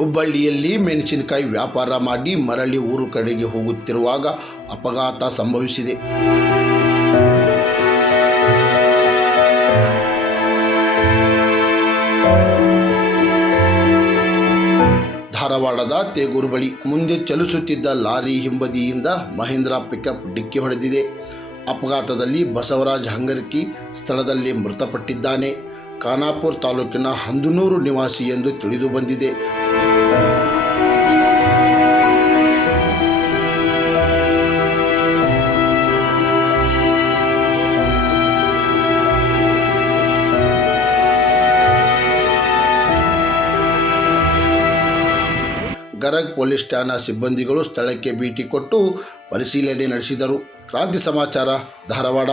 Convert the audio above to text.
ಹುಬ್ಬಳ್ಳಿಯಲ್ಲಿ ಮೆಣಸಿನಕಾಯಿ ವ್ಯಾಪಾರ ಮಾಡಿ ಮರಳಿ ಊರು ಕಡೆಗೆ ಹೋಗುತ್ತಿರುವಾಗ ಅಪಘಾತ ಸಂಭವಿಸಿದೆ. ಧಾರವಾಡದ ತೇಗೂರು ಬಳಿ ಮುಂದೆ ಚಲಿಸುತ್ತಿದ್ದ ಲಾರಿ ಹಿಂಬದಿಯಿಂದ ಮಹೇಂದ್ರ ಪಿಕಪ್ ಡಿಕ್ಕಿ ಹೊಡೆದಿದೆ. ಅಪಘಾತದಲ್ಲಿ ಬಸವರಾಜ್ ಹಂಗರ್ಕಿ ಸ್ಥಳದಲ್ಲಿ ಮೃತಪಟ್ಟಿದ್ದಾನೆ. ಖಾನಾಪುರ ತಾಲೂಕಿನ ಹಂದನೂರು ನಿವಾಸಿ ಎಂದು ತಿಳಿದು ಬಂದಿದೆ. ಗರಗ್ ಪೊಲೀಸ್ ಠಾಣಾ ಸಿಬ್ಬಂದಿಗಳು ಸ್ಥಳಕ್ಕೆ ಭೇಟಿ ಕೊಟ್ಟು ಪರಿಶೀಲನೆ ನಡೆಸಿದರು. ಕ್ರಾಂತಿ ಸಮಾಚಾರ ಧಾರವಾಡ.